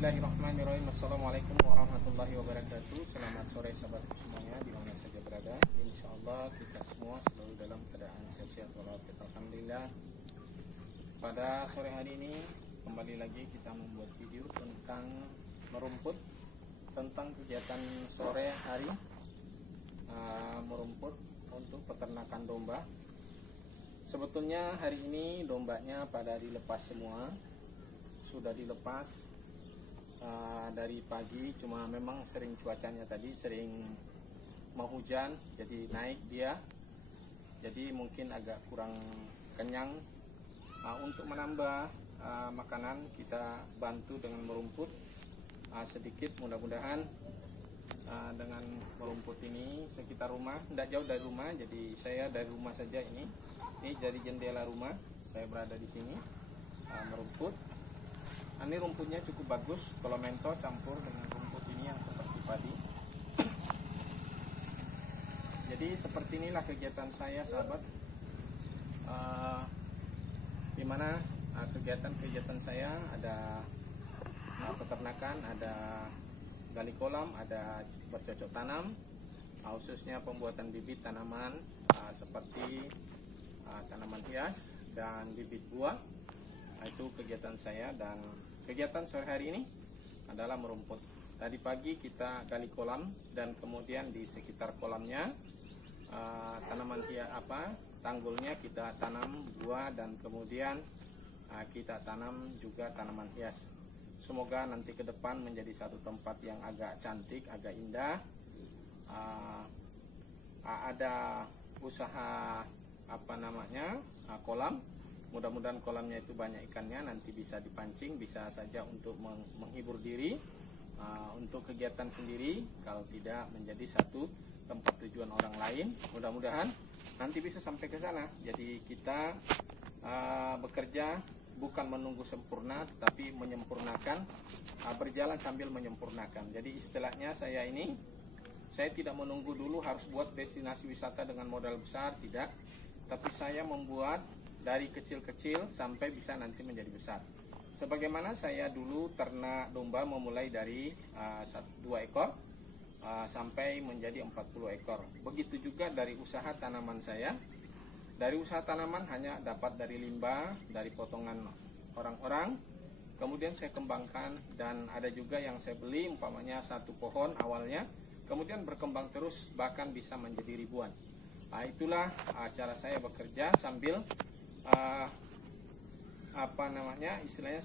Bismillahirrahmanirrahim. Assalamualaikum warahmatullahi wabarakatuh. Selamat sore sahabat semuanya di mana saja berada. Insya Allah kita semua selalu dalam keadaan sehat walafiat. Alhamdulillah. Pada sore hari ini kembali lagi kita membuat video tentang merumput, tentang kegiatan sore hari merumput untuk peternakan domba. Sebetulnya hari ini dombanya pada dilepas semua, sudah dilepas dari pagi, cuma memang sering cuacanya tadi sering mau hujan, jadi naik dia, jadi mungkin agak kurang kenyang. Untuk menambah makanan kita bantu dengan merumput sedikit, mudah-mudahan dengan merumput ini sekitar rumah, tidak jauh dari rumah, jadi saya dari rumah saja ini dari jendela rumah saya berada di sini merumput. Ini rumputnya cukup bagus, kolomento campur dengan rumput ini yang seperti padi. Jadi seperti inilah kegiatan saya sahabat, dimana kegiatan saya ada peternakan, ada gali kolam, ada bercocok tanam, khususnya pembuatan bibit tanaman seperti tanaman hias dan bibit buah. Itu kegiatan saya, dan kegiatan sore hari ini adalah merumput. Tadi pagi kita gali kolam dan kemudian di sekitar kolamnya tanaman hias tanggulnya kita tanam buah, dan kemudian kita tanam juga tanaman hias. Semoga nanti ke depan menjadi satu tempat yang agak cantik, agak indah. Ada usaha kolam. Mudah-mudahan kolamnya itu banyak ikannya, nanti bisa dipancing, bisa saja untuk menghibur diri, untuk kegiatan sendiri, kalau tidak menjadi satu tempat tujuan orang lain. Mudah-mudahan nanti bisa sampai ke sana. Jadi kita bekerja bukan menunggu sempurna, tapi menyempurnakan, berjalan sambil menyempurnakan. Jadi istilahnya saya tidak menunggu dulu harus buat destinasi wisata dengan modal besar, tidak, tapi saya membuat dari kecil-kecil sampai bisa nanti menjadi besar. Sebagaimana saya dulu ternak domba memulai dari 2 ekor sampai menjadi 40 ekor. Begitu juga dari usaha tanaman saya. Dari usaha tanaman hanya dapat dari limbah, dari potongan orang-orang. Kemudian saya kembangkan, dan ada juga yang saya beli, umpamanya 1 pohon awalnya, kemudian berkembang terus bahkan bisa menjadi ribuan. Itulah cara saya bekerja sambil istilahnya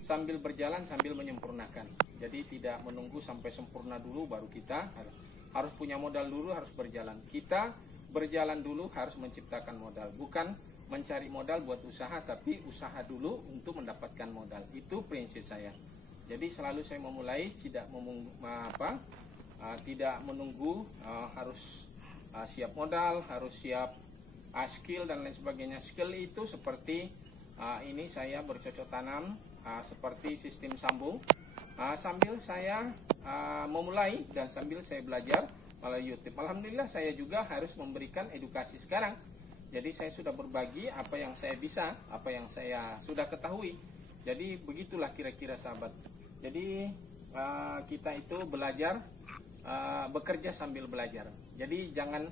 sambil berjalan sambil menyempurnakan. Jadi tidak menunggu sampai sempurna dulu baru kita harus punya modal dulu, harus berjalan. Kita berjalan dulu harus menciptakan modal, bukan mencari modal buat usaha, tapi usaha dulu untuk mendapatkan modal. Itu prinsip saya. Jadi selalu saya memulai tidak menunggu harus siap modal, harus siap skill dan lain sebagainya. Skill itu seperti ini saya bercocok tanam seperti sistem sambung, sambil saya memulai dan sambil saya belajar melalui YouTube. Alhamdulillah saya juga harus memberikan edukasi sekarang. Jadi saya sudah berbagi apa yang saya bisa, apa yang saya sudah ketahui. Jadi begitulah kira-kira sahabat. Jadi kita itu belajar, bekerja sambil belajar. Jadi jangan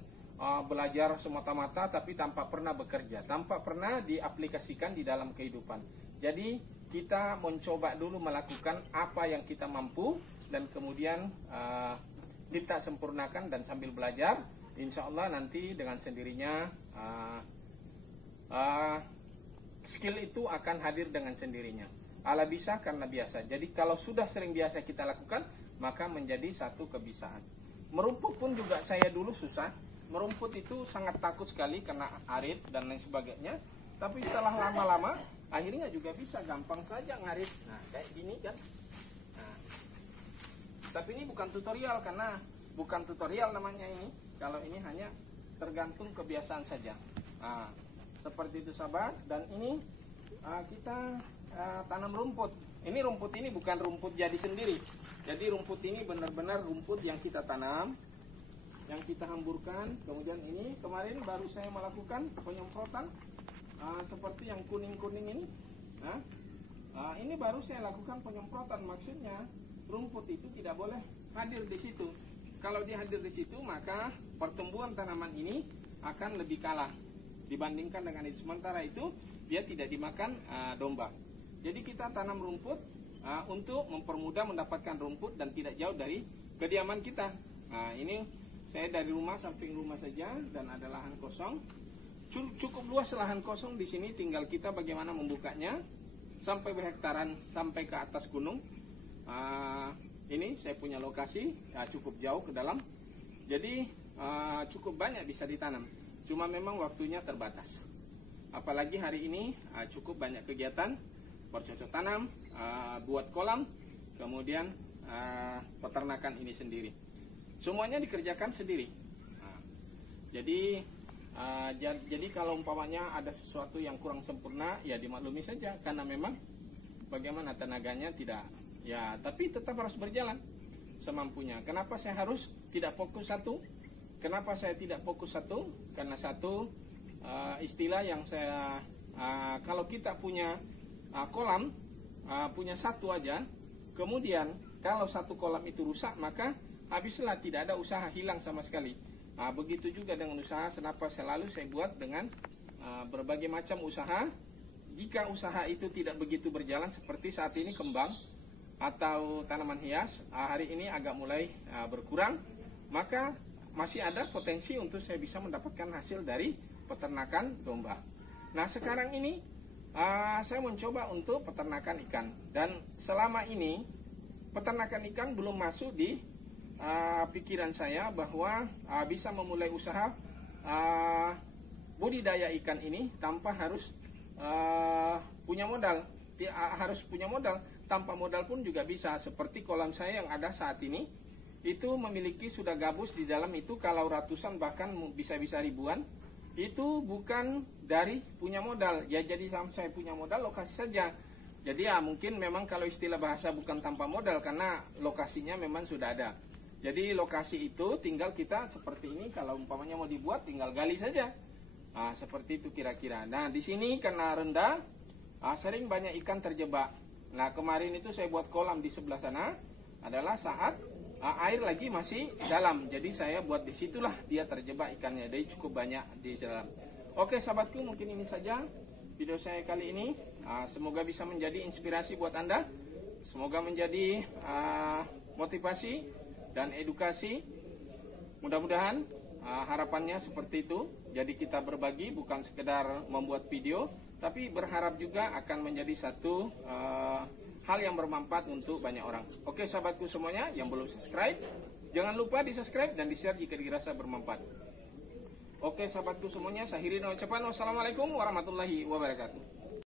belajar semata-mata tapi tanpa pernah bekerja, tanpa pernah diaplikasikan di dalam kehidupan. Jadi kita mencoba dulu melakukan apa yang kita mampu, dan kemudian kita sempurnakan, dan sambil belajar, insya Allah nanti dengan sendirinya skill itu akan hadir dengan sendirinya. Ala bisa karena biasa. Jadi kalau sudah sering biasa kita lakukan, maka menjadi satu kebiasaan. Merumput pun juga saya dulu susah. Merumput itu sangat takut sekali karena arit dan lain sebagainya. Tapi setelah lama-lama akhirnya juga bisa, gampang saja ngarit. Nah kayak gini kan. Nah, tapi ini bukan tutorial, karena bukan tutorial namanya ini. Kalau ini hanya tergantung kebiasaan saja. Nah, seperti itu sahabat. Dan ini kita tanam rumput. Ini rumput ini bukan rumput jadi sendiri. Jadi rumput ini benar-benar rumput yang kita tanam, yang kita hamburkan. Kemudian ini kemarin baru saya melakukan penyemprotan seperti yang kuning-kuning ini. Ini baru saya lakukan penyemprotan, maksudnya rumput itu tidak boleh hadir di situ. Kalau dia hadir di situ, maka pertumbuhan tanaman ini akan lebih kalah dibandingkan dengan itu. Sementara itu dia tidak dimakan domba. Jadi kita tanam rumput untuk mempermudah mendapatkan rumput dan tidak jauh dari kediaman kita. Ini saya dari rumah, samping rumah saja, dan ada lahan kosong. Cukup luas lahan kosong di sini, tinggal kita bagaimana membukanya sampai berhektaran, sampai ke atas gunung. Ini saya punya lokasi cukup jauh ke dalam, jadi cukup banyak bisa ditanam. Cuma memang waktunya terbatas. Apalagi hari ini cukup banyak kegiatan bercocok tanam, buat kolam, kemudian peternakan ini sendiri. Semuanya dikerjakan sendiri. Jadi kalau umpamanya ada sesuatu yang kurang sempurna, ya dimaklumi saja, karena memang bagaimana tenaganya tidak. Ya, tapi tetap harus berjalan semampunya. Kenapa saya harus tidak fokus satu? Kenapa saya tidak fokus satu? Karena satu istilah yang saya kalau kita punya kolam, punya satu aja, kemudian kalau satu kolam itu rusak, maka habislah, tidak ada usaha, hilang sama sekali. Begitu juga dengan usaha. Kenapa selalu saya buat dengan berbagai macam usaha. Jika usaha itu tidak begitu berjalan, seperti saat ini kembang atau tanaman hias hari ini agak mulai berkurang, maka masih ada potensi untuk saya bisa mendapatkan hasil dari peternakan domba. Nah, sekarang ini saya mencoba untuk peternakan ikan, dan selama ini peternakan ikan belum masuk di pikiran saya bahwa bisa memulai usaha budidaya ikan ini tanpa harus punya modal. Harus punya modal, tanpa modal pun juga bisa. Seperti kolam saya yang ada saat ini, itu memiliki sudah gabus di dalam itu, kalau ratusan bahkan bisa ribuan. Itu bukan dari punya modal, ya. Jadi saya punya modal lokasi saja. Jadi mungkin memang kalau istilah bahasa bukan tanpa modal, karena lokasinya memang sudah ada. Jadi lokasi itu tinggal kita seperti ini, kalau umpamanya mau dibuat tinggal gali saja. Seperti itu kira-kira. Nah, di sini karena rendah, sering banyak ikan terjebak. Nah, kemarin itu saya buat kolam di sebelah sana adalah saat air lagi masih dalam. Jadi saya buat di situlah dia terjebak ikannya. Jadi cukup banyak di dalam. Oke sahabatku, mungkin ini saja video saya kali ini. Semoga bisa menjadi inspirasi buat Anda. Semoga menjadi motivasi dan edukasi. Mudah-mudahan harapannya seperti itu. Jadi kita berbagi, bukan sekedar membuat video, tapi berharap juga akan menjadi satu hal yang bermanfaat untuk banyak orang. Oke sahabatku semuanya yang belum subscribe, jangan lupa di subscribe dan di share jika dirasa bermanfaat. Oke sahabatku semuanya, saya akhiri dengan ucapan wassalamualaikum warahmatullahi wabarakatuh.